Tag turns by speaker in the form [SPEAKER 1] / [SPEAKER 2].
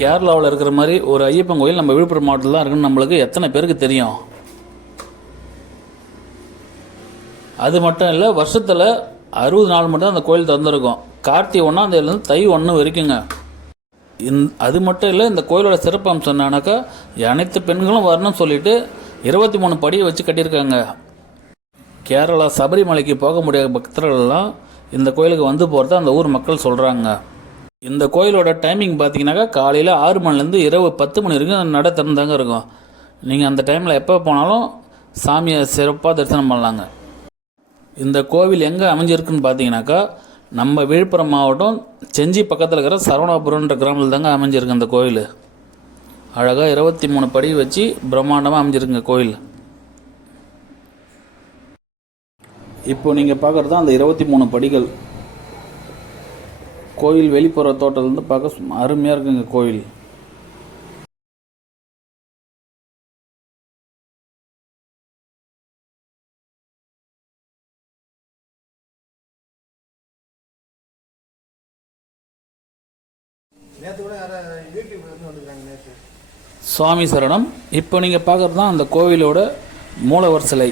[SPEAKER 1] கேரளாவில் இருக்கிற மாதிரி ஒரு ஐயப்பன் கோயில் நம்ம விழுப்புரம் மாவட்டத்தில் தான் இருக்குன்னு நம்மளுக்கு எத்தனை பேருக்கு தெரியும்? அது மட்டும் இல்லை வருஷத்தில் அறுபது நாள் மட்டும் அந்த கோயில் திறந்துருக்கும். கார்த்திகை ஒன்றாந்தேதியிலேருந்து தை ஒன்று வரைக்குங்க. இந் அது மட்டும் இல்லை இந்த கோயிலோட சிறப்பு அம்சம் என்னன்னாக்கா அனைத்து பெண்களும் வரணும்னு சொல்லிட்டு இருபத்தி மூணு படியை வச்சு கட்டியிருக்காங்க. கேரளா சபரிமலைக்கு போக முடியாத பக்தர்கள்லாம் இந்த கோயிலுக்கு வந்து போகிறத அந்த ஊர் மக்கள் சொல்கிறாங்க இந்த கோயிலோட டைமிங் பார்த்தீங்கன்னாக்கா காலையில் ஆறு மணிலேருந்து இரவு பத்து மணி வரைக்கும் நட திறந்தாங்க இருக்கும். நீங்கள் அந்த டைமில் எப்போ போனாலும் சாமியை சிறப்பாக தரிசனம் பண்ணலாங்க. இந்த கோவில் எங்கே அமைஞ்சிருக்குன்னு பார்த்தீங்கன்னாக்கா நம்ம விழுப்புரம் மாவட்டம் செஞ்சி பக்கத்தில் இருக்கிற சரவணாபுரம்ன்ற கிராமத்தில் தாங்க அமைஞ்சிருக்கு இந்த கோயில் அழகாக இருபத்தி மூணு படி வச்சு பிரம்மாண்டமாக அமைஞ்சிருக்குங்க கோயில் இப்போ நீங்கள் பார்க்குறது தான் அந்த இருபத்தி மூணு படிகள். கோயில் வெளிப்புற தோட்டத்துலேருந்து பார்க்க அருமையாக இருக்குங்க கோயில். சுவாமி சரணம். இப்போ நீங்கள் பார்க்குறது தான் அந்த கோவிலோட மூலவர் சிலை.